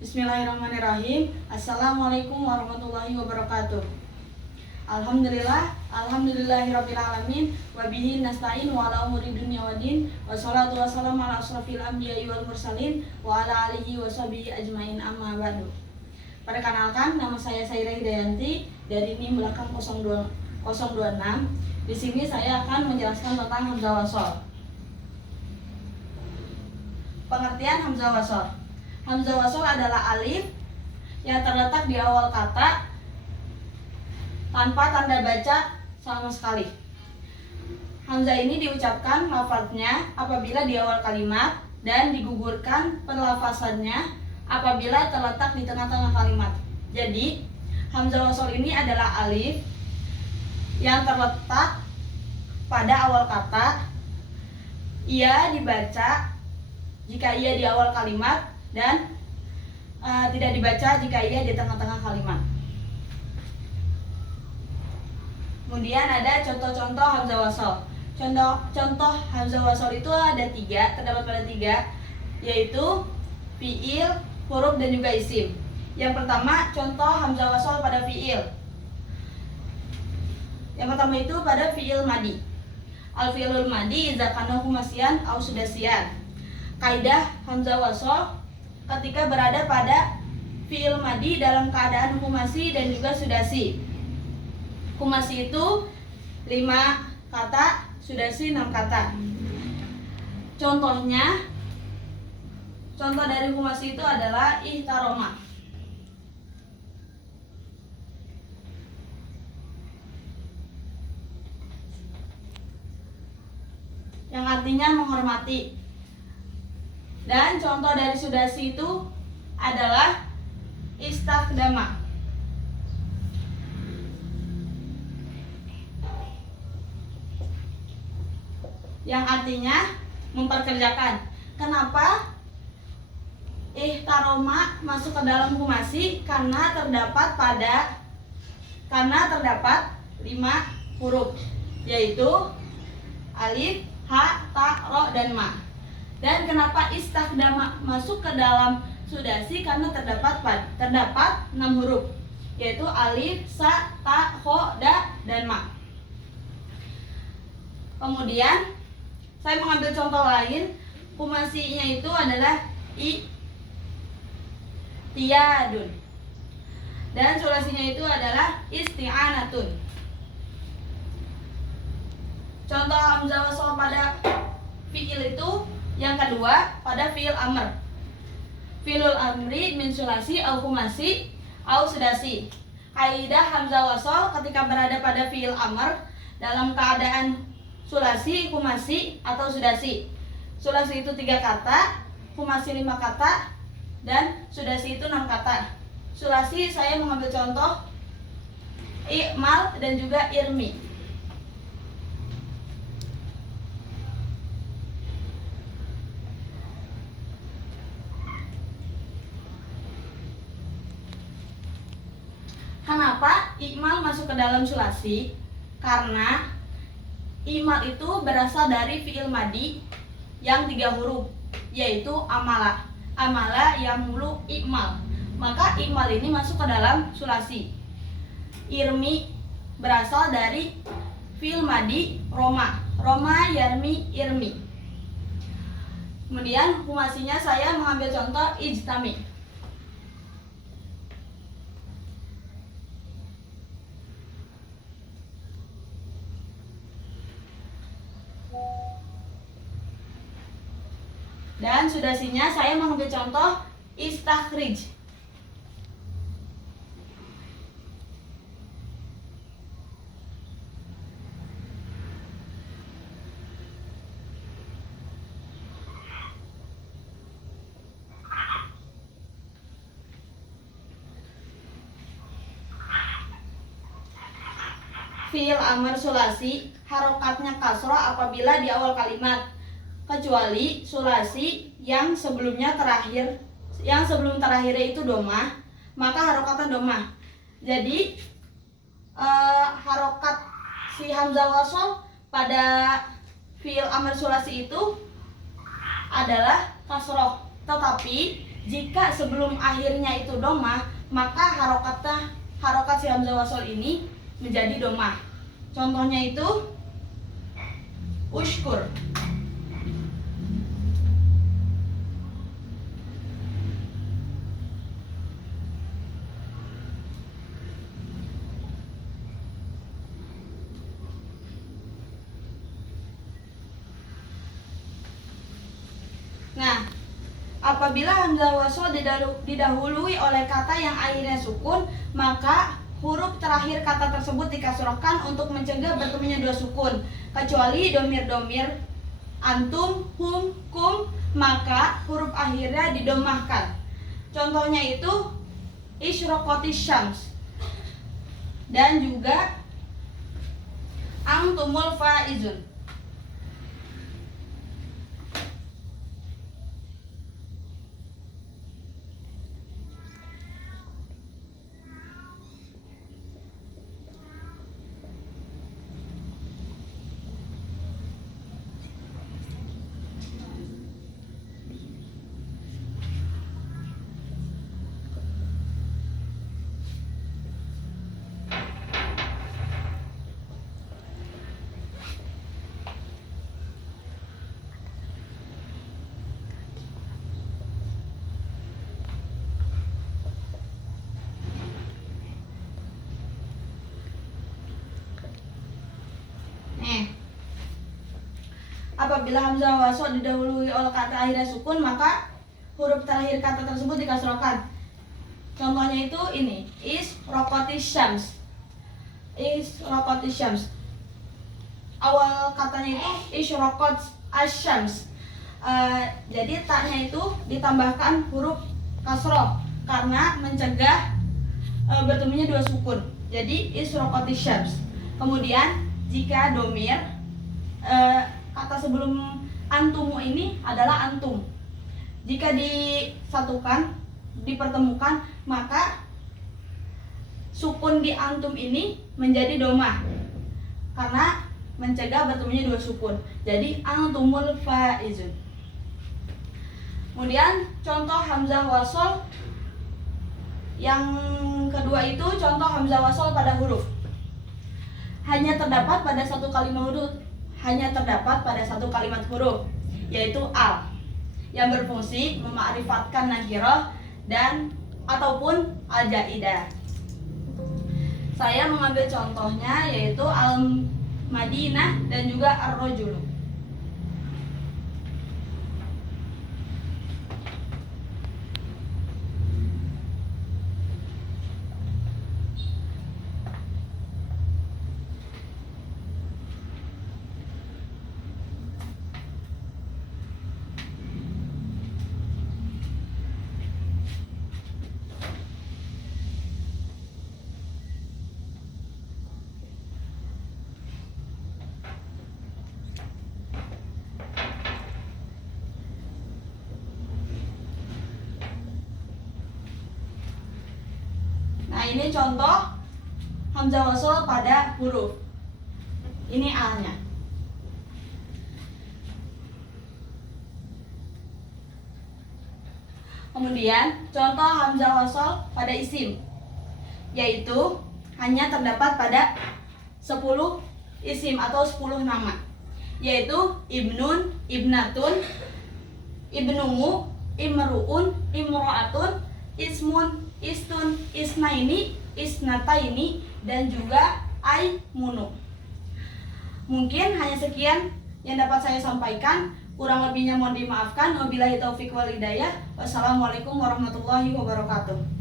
Bismillahirrahmanirrahim. Assalamualaikum warahmatullahi wabarakatuh. Alhamdulillahirrabbilalamin. Wabihi nasta'in wa ala umuri dunya waddin. Wassalatu wassalamu ala asrafil anbiya'i wal mursalin wa ala alihi wa sahbihi ajmain, amma ba'du. Perkenalkan, nama saya Saira Hidayanti dari NIM belakang 026. Di sini saya akan menjelaskan tentang hamzah wasol. Pengertian hamzah wasol. Hamzah wasol adalah alif yang terletak di awal kata tanpa tanda baca sama sekali. Hamzah ini diucapkan lafadznya apabila di awal kalimat dan digugurkan perlafasannya apabila terletak di tengah-tengah kalimat. Jadi, hamzah wasol ini adalah alif yang terletak pada awal kata. Ia dibaca jika ia di awal kalimat dan tidak dibaca jika ia di tengah-tengah kalimat. Kemudian ada contoh-contoh hamzah wasol. Contoh hamzah wasol itu terdapat pada tiga, yaitu fiil, huruf, dan juga isim. Yang pertama, contoh hamzah wasol pada fiil. Yang pertama itu pada fiil madi. Al-fi'lul madi idza kana humasiyan aw sudasiyan. Kaidah hamzah wasol ketika berada pada fiil madi dalam keadaan humasi dan juga sudasi. Humasi itu 5 kata, sudasi 6 kata. Contoh dari humasi itu adalah ihtaroma. Yang artinya menghormati. Dan contoh dari sudasi itu adalah istakhdama. Yang artinya memperkerjakan. Kenapa ihtaroma masuk ke dalam humasi? Karena terdapat 5 huruf, yaitu alif, ha, ta, ro, dan ma. Dan kenapa istakhdama masuk ke dalam sudasi? Karena terdapat 6 huruf, yaitu alif, sa, ta, ho, da, dan ma. Kemudian saya mengambil contoh lain. Humasinya itu adalah tiadun, dan sudasinya itu adalah isti'anatun. Contoh hamzah wasol pada fiil itu yang kedua pada fiil amr. Fiilul amri min sulasi au humasi au sudasi. Kaidah hamzah wasol ketika berada pada fiil amr dalam keadaan sulasi, humasi, atau sudasi. Sulasi itu 3 kata, humasi 5 kata, dan sudasi itu 6 kata. Sulasi saya mengambil contoh i'mal dan juga irmi. Kenapa i'mal masuk ke dalam sulasi? Karena i'mal itu berasal dari fiil madi yang 3 huruf, yaitu amala. Amala yang mulu i'mal. Maka i'mal ini masuk ke dalam sulasi. Irmi berasal dari fiil madi roma. Roma, yarmi, irmi. Kemudian humasinya saya mengambil contoh ijtami. Dan sudasinya saya mengambil contoh istakhrij. Fiil amr sulasi harokatnya kasroh apabila di awal kalimat, kecuali sulasi yang sebelum terakhirnya itu domah, maka harokatnya domah. Jadi harokat si hamzah wasol pada fiil amr sulasi itu adalah kasroh. Tetapi Jika sebelum akhirnya itu domah, maka harokat si hamzah wasol ini menjadi domah. Contohnya itu ushkur. Nah, apabila hamzah wasol didahului oleh kata yang akhirnya sukun, maka huruf terakhir kata tersebut dikasrohkan untuk mencegah bertemunya dua sukun. Kecuali domir-domir antum, hum, kum, maka huruf akhirnya didomahkan. Contohnya itu isyraqatis syams dan juga antumul faizun. Apabila hamzah wasol didahului oleh kata akhirnya sukun, maka huruf terakhir kata tersebut dikasrohkan. Contohnya itu ini, isyraqatis syams. Isyraqatis syams. Awal katanya itu isyraqat asyams. Jadi taknya itu ditambahkan huruf kasroh karena mencegah bertemunya dua sukun. Jadi isyraqatis syams. Kemudian jika domir kata sebelum antumu ini adalah antum. Jika disatukan, dipertemukan, maka sukun di antum ini menjadi domah karena mencegah bertemunya dua sukun. Jadi antumul faizun. Kemudian contoh hamzah wasol yang kedua itu contoh hamzah wasol pada huruf. Hanya terdapat pada satu kalimat huruf, yaitu al, yang berfungsi mema'rifatkan nakirah dan ataupun al-jaidah. Saya mengambil contohnya yaitu al-Madinah dan juga ar-rajulu. Nah, ini contoh hamzah wasol pada huruf. Ini A-nya. Kemudian contoh hamzah wasol pada isim, yaitu hanya terdapat pada 10 isim atau 10 nama, yaitu ibnun, ibnatun, ibnumu, imruun, imro'atun, ismun, istun, isnaini, isnataini, dan juga aimunu. Mungkin hanya sekian yang dapat saya sampaikan. Kurang lebihnya mohon dimaafkan. Wabillahi taufik wal hidayah. Wassalamualaikum warahmatullahi wabarakatuh.